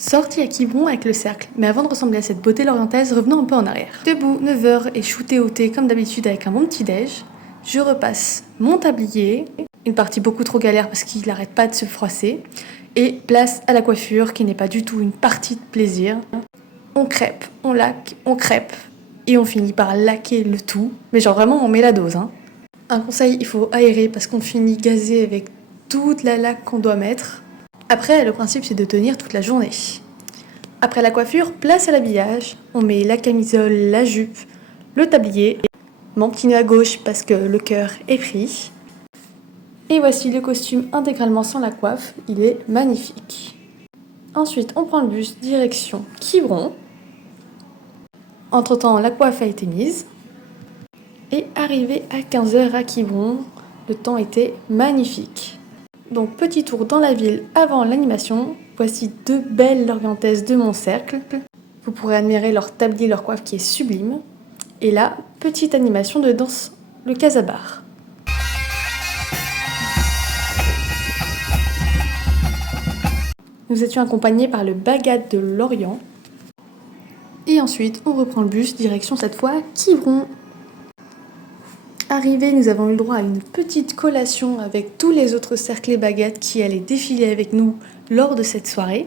Sortie à Quiberon avec le cercle, mais avant de ressembler à cette beauté lorientaise, revenons un peu en arrière. Debout, 9h et shooté au thé comme d'habitude avec un bon petit déj, je repasse mon tablier, une partie beaucoup trop galère parce qu'il n'arrête pas de se froisser, et place à la coiffure qui n'est pas du tout une partie de plaisir. On crêpe, on laque, on crêpe, et on finit par laquer le tout, mais genre vraiment on met la dose. Un conseil, il faut aérer parce qu'on finit gazé avec toute la laque qu'on doit mettre. Après, le principe, c'est de tenir toute la journée. Après la coiffure, place à l'habillage. On met la camisole, la jupe, le tablier, mon petit nœud à gauche parce que le cœur est pris. Et voici le costume intégralement sans la coiffe. Il est magnifique. Ensuite, on prend le bus direction Quiberon. Entre-temps, la coiffe a été mise. Et arrivé à 15h à Quiberon, le temps était magnifique. Donc petit tour dans la ville avant l'animation. Voici deux belles lorientaises de mon cercle. Vous pourrez admirer leur tablier, leur coiffe qui est sublime. Et là, petite animation de danse, le Casabar. Nous étions accompagnés par le Bagat de Lorient. Et ensuite, on reprend le bus, direction cette fois Quiberon. Arrivés, nous avons eu le droit à une petite collation avec tous les autres cerclés baguettes qui allaient défiler avec nous lors de cette soirée.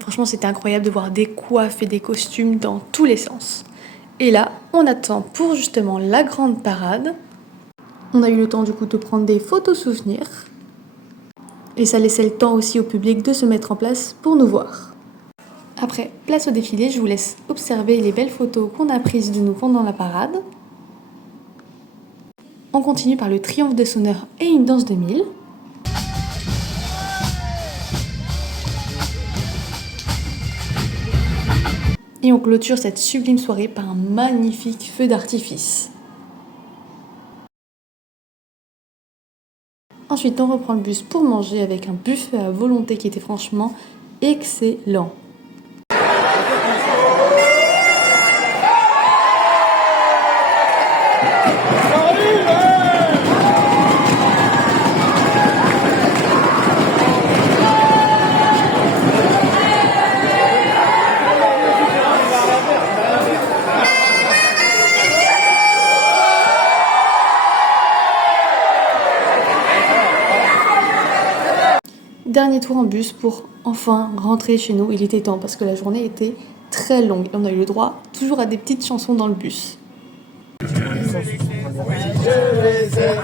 Franchement, c'était incroyable de voir des coiffes et des costumes dans tous les sens. Et là, on attend pour justement la grande parade. On a eu le temps du coup de prendre des photos souvenirs. Et ça laissait le temps aussi au public de se mettre en place pour nous voir. Après, place au défilé, je vous laisse observer les belles photos qu'on a prises de nous pendant la parade. On continue par le triomphe de Sonneur et une danse de mille. Et on clôture cette sublime soirée par un magnifique feu d'artifice. Ensuite, on reprend le bus pour manger avec un buffet à volonté qui était franchement excellent. Dernier tour en bus pour enfin rentrer chez nous. Il était temps parce que la journée était très longue. Et on a eu le droit toujours à des petites chansons dans le bus. Oui, je les aime.